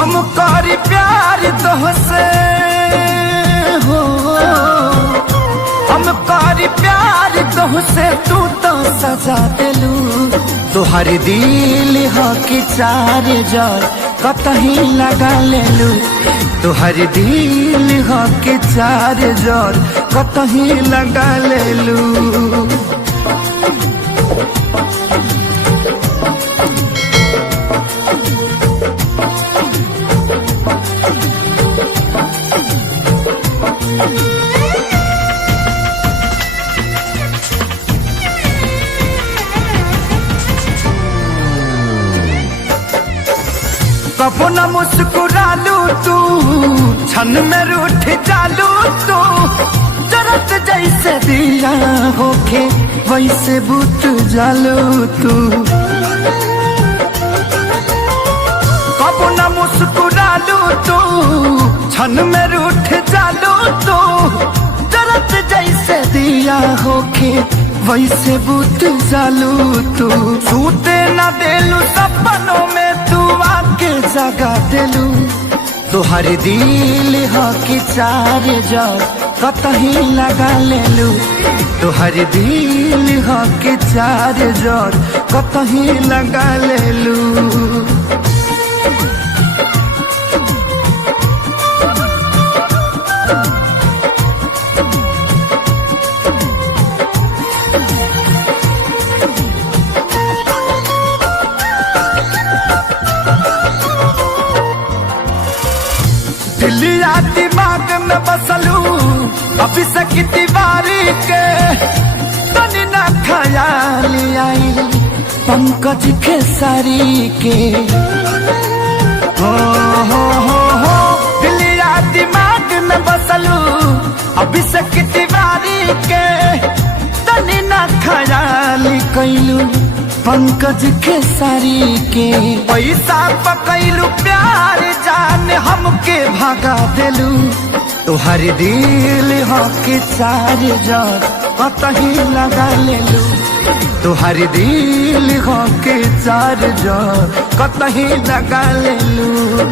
हम करी प्यार तोहसे हो, हम करी प्यार तोहसे, तू तो सजा दिलू। तोहर दिल हो कि चार जार कतही लगा लेलू। तोहर दिल हो कि चार जार कतही लगा लेलू। कबो न मुस्कुरालू तू, क्षण में रूठ जालू तू। जरत जैसे दिया होके वैसे बुत जालू तू। कबो न मुस्कुरालू तू, क्षण में रूठ जालू तू। जरत जैसे दिया होके वैसे बुत जालू तू। सूते न देलू सपनों में तू आके जगा दिलू। तोहर दिल हो कि चार जार कतही लगा लेलू। तोहर दिल हो कि चार जार कतही लगा लेलू। दिलिया दिमाग में बसलू अभी से की दीवारी के। तनी ना ख्याल आई पंकज खेसारी के। हो दिलिया दिमाग में बसलू अभी से की दीवारी के। तनी ना ख्याल कैलू पंकज खेसारी के। पैसा पकैलू प्यार जान हमके भागा दिलू। तोहर दिल हो कि चार जार कतही लगा लेलू। तोहर दिल हो कि चार जार कतही लगा लेलू।